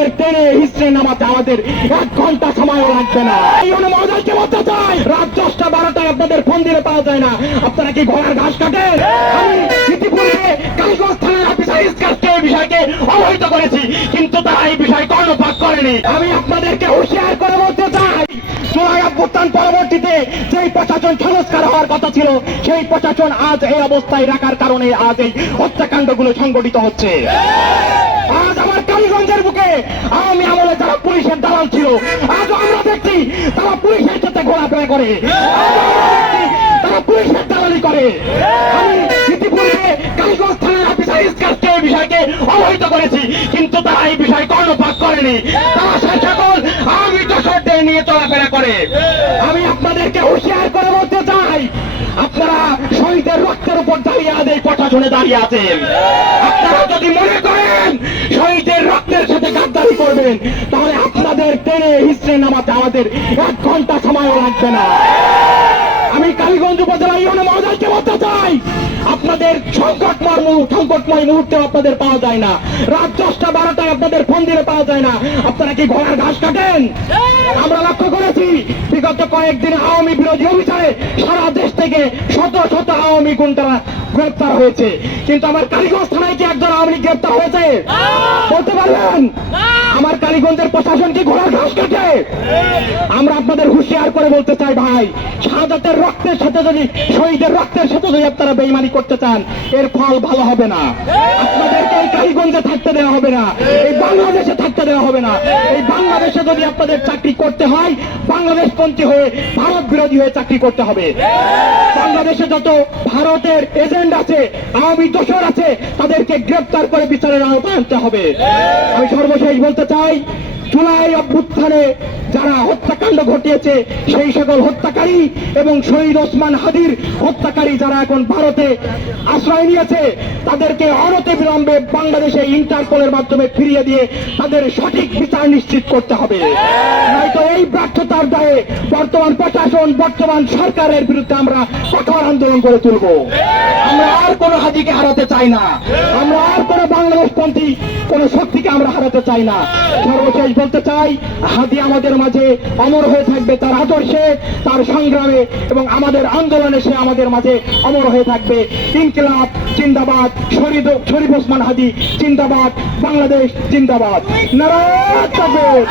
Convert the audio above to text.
আপনাদের টেনে হিস্ট্রে নামাতে আমাদের 1 ঘন্টা সময়ও লাগবে না। এই মহোদয়কে বলতে চাই, রাত 10টা 12টায় আপনাদের ফোন দিলে পাওয়া যায় না। আপনারা কি ঘোড়ার ঘাস কাটেন? আমি ইতিপূর্বে কালীগঞ্জ থানার অফিসার ইসকারকে এই বিষয়কে অবহিত করেছি, কিন্তু তারা এই বিষয় কর্ণপাত করেনি। আমি আপনাদেরকে হুঁশিয়ার করে বলতে চাই, জুলাই অভ্যুত্থান পরবর্তীতে যেই প্রশাসন সংস্কার হওয়ার কথা ছিল, সেই প্রশাসন আজ এই অবস্থায় রাখার কারণে আজ এই হত্যাকাণ্ডগুলো সংঘটিত হচ্ছে। আজ আমার কালীগঞ্জের বুকে আওয়ামী আমলে যারা পুলিশের দালাল ছিল, আজ আমরা দেখছি তারা পুলিশের সাথে ঘোরাফেরা করে, তারা পুলিশের দালালি করে। আমি ইতিপূর্বে কালীগঞ্জ থানার অফিসার ইসকারকে এই বিষয়কে অবহিত করেছি, কিন্তু তারা এই বিষয় কর্ণপাত করেনি। তারা সে সকল আওয়ামী দোষরদের নিয়ে চলাফেরা করে। আমি আপনাদেরকে হুঁশিয়ার করে বলতে চাই, আপনারা শহীদের রক্তের উপর দাঁড়িয়ে আজ এই প্রশাসনে দাঁড়িয়ে আছেন। আপনারা যদি মনে করেন শহীদের রক্তের সাথে গাদ্দারি করবেন, তাহলে আপনাদের টেনে হিস্ট্রে নামাতে আমাদের 1 ঘন্টা সময়ও লাগবে না। আমি কালীগঞ্জ উপজেলা ইউনো মহোদয়কে বলতে চাই, আপনাদের সংকটময় মুহূর্তে আপনাদের পাওয়া যায় না। রাত 10টা 12টায় আপনাদের ফোন দিলে পাওয়া যায় না। আপনারা কি ঘোড়ার ঘাস কাটেন? আমরা লক্ষ্য করেছি বিগত কয়েকদিন আওয়ামী বিরোধী অভিযানে সারা দেশ থেকে শত শত আওয়ামী গুন্ডারা গ্রেপ্তার হয়েছে, কিন্তু আমার কালীগঞ্জ থানায় কি একজন আওয়ামী লীগ গ্রেপ্তার হয়েছে? বলতে পারবেন? আমার কালীগঞ্জের প্রশাসন কি ঘোড়ার ঘাস কাটে? আমরা আপনাদের হুঁশিয়ার করে বলতে চাই, ভাই, শাহাদাতের রক্তের সাথে যদি, শহীদের রক্তের সাথে যদি আপনারা বেইমানি করতে চান, এর ফল ভালো হবে না। আপনাদেরকে এই কালীগঞ্জে থাকতে দেওয়া হবে না, এই বাংলাদেশে থাকতে দেওয়া হবে না। এই বাংলাদেশে যদি আপনাদের চাকরি করতে হয়, বাংলাদেশপন্থী হয়ে, ভারত বিরোধী হয়ে চাকরি করতে হবে। বাংলাদেশে যত ভারতের এজেন্ট আছে, আওয়ামী দোসর আছে, তাদেরকে গ্রেপ্তার করে বিচারের আওতায় আনতে হবে। আমি সর্বশেষ বলতে চাই, জুলাই অভ্যুত্থানে যারা হত্যাকাণ্ড ঘটিয়েছে, সেই সকল হত্যাকারী এবং শহীদ ওসমান হাদির হত্যাকারী যারা এখন ভারতে আশ্রয় নিয়েছে, তাদেরকে অনতিবিলম্বে বাংলাদেশে ইন্টারপোলের মাধ্যমে ফিরিয়ে দিয়ে তাদের সঠিক বিচার নিশ্চিত করতে হবে। নয়তো এই ব্যর্থতার দায়ে বর্তমান প্রশাসন, বর্তমান সরকারের বিরুদ্ধে আমরা কঠোর আন্দোলন করে তুলব। আমরা আর কোনো হাদিকে হারাতে চাই না, আমরা আর কোনো বাংলাদেশপন্থী কোন শক্তিকে আমরা হারাতে চাই না। সর্বশেষ বলতে চাই, হাদি আমাদের মাঝে অমর হয়ে থাকবে তার আদর্শে, তার সংগ্রামে এবং আমাদের আন্দোলনে। সে আমাদের মাঝে অমর হয়ে থাকবে। ইনকিলাব জিন্দাবাদ, শরীফ ওসমান হাদি জিন্দাবাদ, বাংলাদেশ জিন্দাবাদ। নারায়ণ তাকবীর।